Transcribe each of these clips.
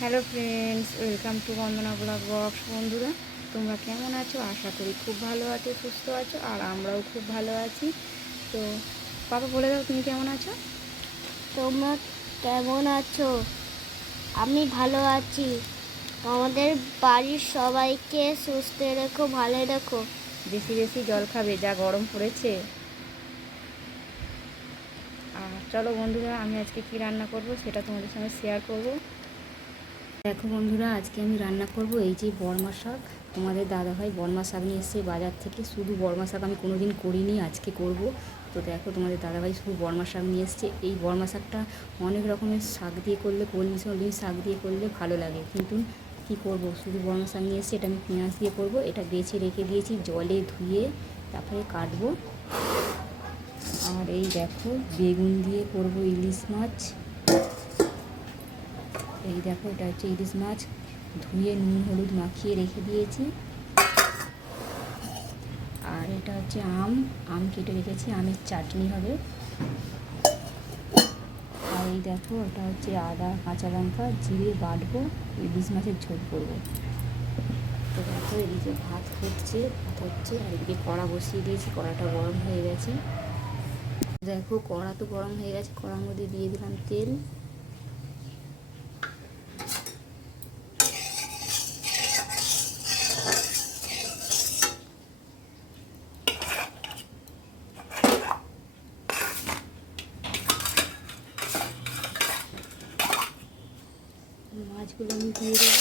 Hello friends, welcome to Bandana blog box. বন্ধুরা, তোমরা কেমন আছো? আশা করি খুব ভালো আছো, সুস্থ আছো, আর আমরাও খুব ভালো আছি। তো বাবা বলে দাও, তুমি কেমন আছো? তোমরা কেমন আছো? আমি ভালো আছি। আমাদের বাড়ির সবাইকে সুস্থ রেখো, ভালো রেখো। বেশি বেশি জল খাবে, যা গরম পড়েছে। আর চলো বন্ধুরা, আমি আজকে কি রান্না করব সেটা তোমাদের সঙ্গে শেয়ার করব। দেখো বন্ধুরা, আজকে আমি রান্না করব এই যে বর্মা শাক। তোমাদের দাদাভাই বর্মা শাক নিয়ে এসছে বাজার থেকে। শুধু বর্মা শাক আমি কোনোদিন করিনি, আজকে করব। তো দেখো, তোমাদের দাদাভাই শুধু বর্মা শাক নিয়ে এসছে। এই বর্মা শাকটা অনেক রকমের শাক দিয়ে করলে, কলমি সলমি শাক দিয়ে করলে ভালো লাগে, কিন্তু কি করব, শুধু বর্মা শাক নিয়ে এসছে। এটা আমি পেঁয়াজ দিয়ে করব। এটা বেছে রেখে দিয়েছি, জলে ধুয়ে তারপরে কাটবো। আর এই দেখো, বেগুন দিয়ে করব ইলিশ মাছ। এই দেখো, এটা হচ্ছে ইলিশ মাছ, ধুয়ে নুন হলুদ মাখিয়ে রেখে দিয়েছি। আর এটা হচ্ছে আম কেটে রেখেছি, আমের চাটনি হবে। আর এই দেখো, এটা হচ্ছে আদা কাঁচা লঙ্কা জিরে বাটবো, ইলিশ মাছের ঝোল করবো। তো দেখো, এদিকে ভাত হচ্ছে, আর এদিকে কড়া বসিয়ে দিয়েছি, কড়াটা গরম হয়ে গেছে। দেখো, কড়া তো গরম হয়ে গেছে, কড়ার মধ্যে দিয়ে দিলাম তেল। মাছগুলো আমি দিয়ে দেবো।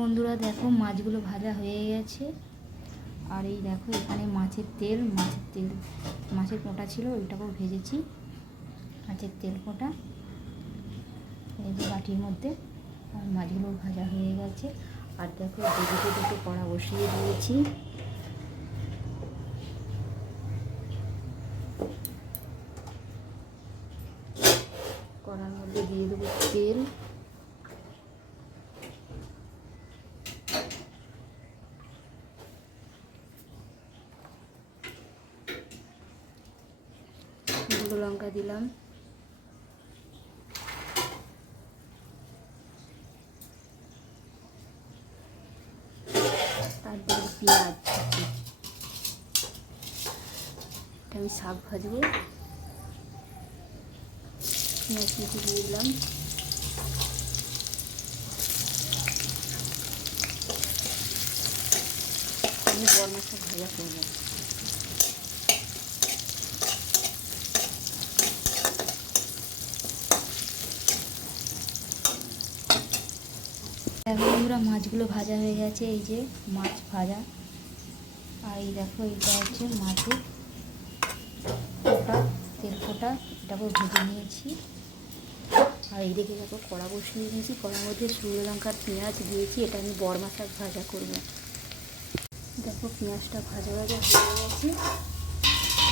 বন্ধুরা দেখো, মাছগুলো ভাজা হয়ে গেছে। আর এই দেখো, এখানে মাছের পোঁটা ছিল, ওইটাকেও ভেজেছি। মাছের তেল পোঁটা এই যে বাটির মধ্যে। আর মাছগুলো ভাজা হয়ে গেছে। আর দেখো, দুদিকে দুটো কড়া বসিয়ে দিয়েছি। কড়ার মধ্যে দিয়ে দেবো তেল। গুঁড়ো লঙ্কা দিলাম। তারপরে পেঁয়াজ, আমি শাক ভাজবো। পেঁয়াজ কুচি দিয়ে দিলাম। আমি বর্মা শাক ভাজা করবো। বন্ধুরা, মাছগুলো ভাজা হয়ে গেছে, এই যে মাছ ভাজা। আর এই দেখো, এইটা হচ্ছে মাছের পোঁটা, তেল পোঁটা, এটাকেও ভেজে নিয়েছি। আর এইদিকে দেখো, কড়া বসিয়ে নিয়েছি, কড়ার মধ্যে শুকনো লঙ্কার পেঁয়াজ দিয়েছি। এটা আমি বর্মা শাক ভাজা করবো। দেখো, পেঁয়াজটা ভাজা হয়ে গেছে।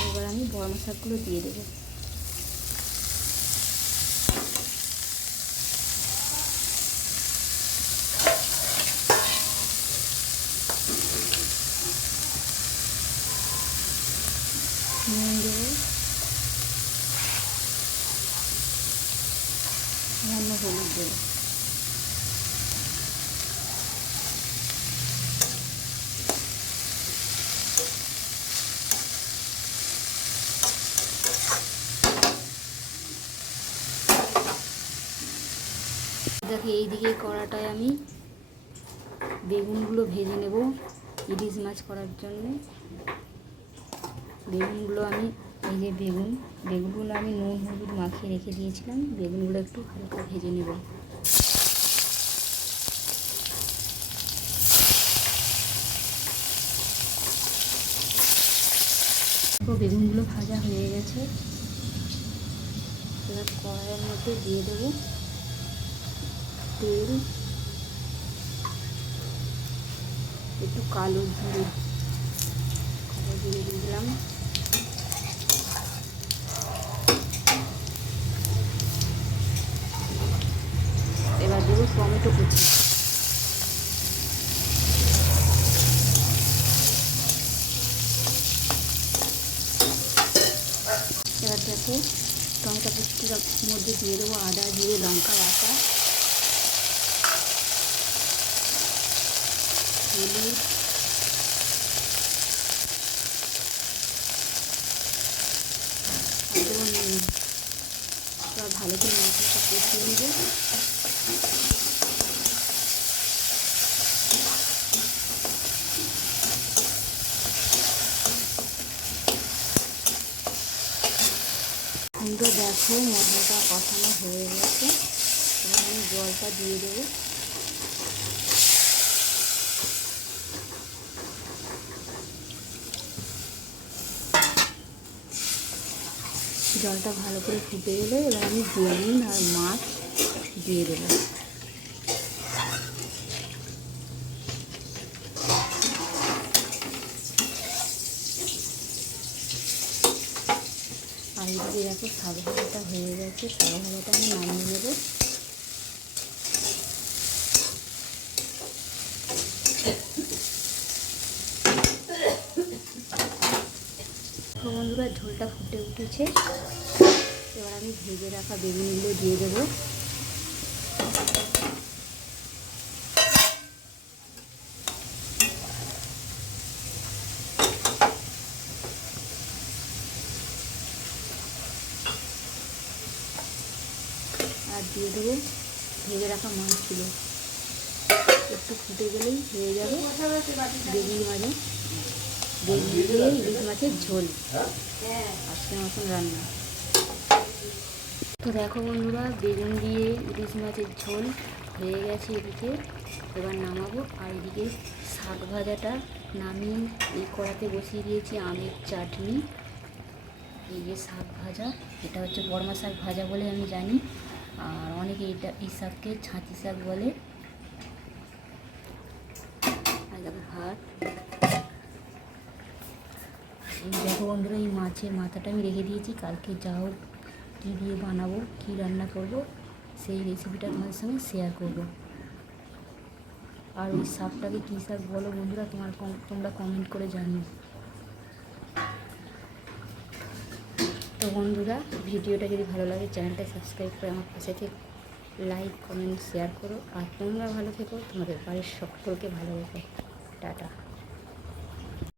এবার আমি বর্মা শাকগুলো দিয়ে দেবো। নুন দেবো, সামান্য হলুদ দেবো। দেখো এইদিকে কড়াটায় আমি বেগুনগুলো ভেজে নেব ইলিশ মাছ করার জন্য। বেগুনগুলো আমি এই যে বেগুনগুলো আমি নুন হলুদ মাখিয়ে রেখে দিয়েছিলাম। বেগুনগুলো একটু হালকা ভেজে নেব। তো বেগুনগুলো ভাজা হয়ে গেছে। এবার কড়াইয়ের মধ্যে দিয়ে দেব তেল, একটু কালো জিরে দিয়ে দিলাম। এবার দেবো টমেটো কুচি। এবার দেখো টমেটো কুচির মধ্যে দিয়ে দেবো আদা জিরে লঙ্কা বাটা, হলুদ, আর দেবো নুন। এবার ভালো করে মশলাটা কষিয়ে নেব। সুন্দর দেখো মশলাটা কষানো হয়ে গেছে। এবার আমি জলটা দিয়ে দেবো। জলটা ভালো করে ফুটে গেলে এবার আমি বেগুন আর মাছ দিয়ে দেবো। আর এদিকে দেখো শাক ভাজাটা হয়ে গেছে। শাক ভাজাটা আমি নামিয়ে নেবো। বন্ধুরা ঝোলটা ফুটে উঠেছে। এবার আমি ভেজে রাখা বেগুনগুলো দিয়ে দেবো। আর দিয়ে দেবো ভেজে রাখা মাছগুলো। একটু ফুটে গেলেই হয়ে যাবে বেগুন দিয়ে ইলিশ মাছের ঝোল আজকের মতন রান্না। তো দেখো বন্ধুরা বেগুন দিয়ে ইলিশ মাছের ঝোল হয়ে গেছে এদিকে। এবার নামাবো। আর এদিকে শাক ভাজাটা নামিয়ে এই কড়াতে বসিয়ে দিয়েছি আমের চাটনি। এই যে শাক ভাজা, এটা হচ্ছে বর্মা শাক ভাজা বলে আমি জানি, আর অনেকে এই শাককে ছাঁচি শাক বলে। আর দেখো ভাত। দেখো বন্ধুরা এই মাছের মাথাটা আমি রেখে দিয়েছি। কালকে যা হোক কী দিয়ে বানাবো, কী রান্না করব, সেই রেসিপিটা তোমাদের সঙ্গে শেয়ার করব। আর ওই শাকটাকে কী শাক বলো বন্ধুরা তোমরা কমেন্ট করে জানিও। তো বন্ধুরা ভিডিওটা যদি ভালো লাগে চ্যানেলটা সাবস্ক্রাইব করে আমার পাশে থেকে লাইক কমেন্ট শেয়ার করো। আর তোমরা ভালো থেকো, তোমাদের বাড়ির সকলকে ভালো রেখো। টাটা।